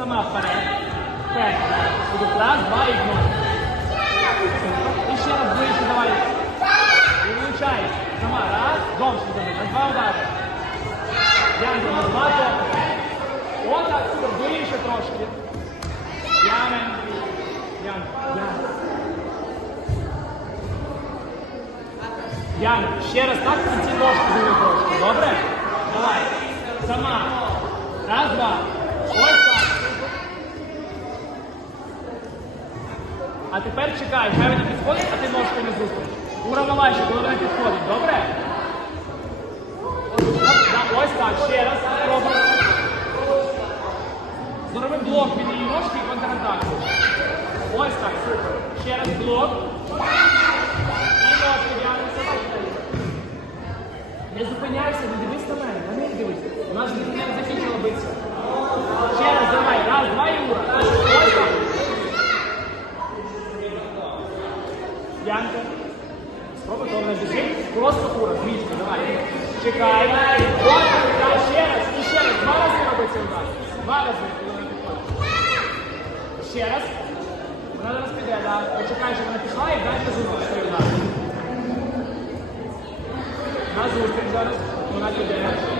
сама вперед. Вперед. Буде раз, два і знову. І ще раз ближче давай. І вилучай. Сама. Раз, довше зроби. На два удари. Янка, на два топи. Отак, ближче трошки. Яна. Янка, Яна. Яна, ще раз так в кінці ножки зроби трошки. Добре? Давай. Сама. Раз, два. Ось так. А тепер чекай, хай вона підходить, а ти ножками зустріч. Уравноважуй, коли вона підходить, добре? Ось так, ще раз спробуй. Зроби блок від її ножки і контратаку. Ось так, супер. Ще раз блок. І ножки діагнозу. Не зупиняйся, не дивись на мене, на них дивись. У нас дитина не закінчила битися. Ще раз давай, раз, два і ура. Ось так. Янка. Спробуй, то вона біжить. Просто кура, двічка, давай. Чекай. Ось ще раз, і ще раз. Два рази роби цей удар. Два рази. Ще раз. Вона зараз піде, так. Почекай, щоб вона пішла і далі зустріч свій удар. На зустріч зараз. Вона піде.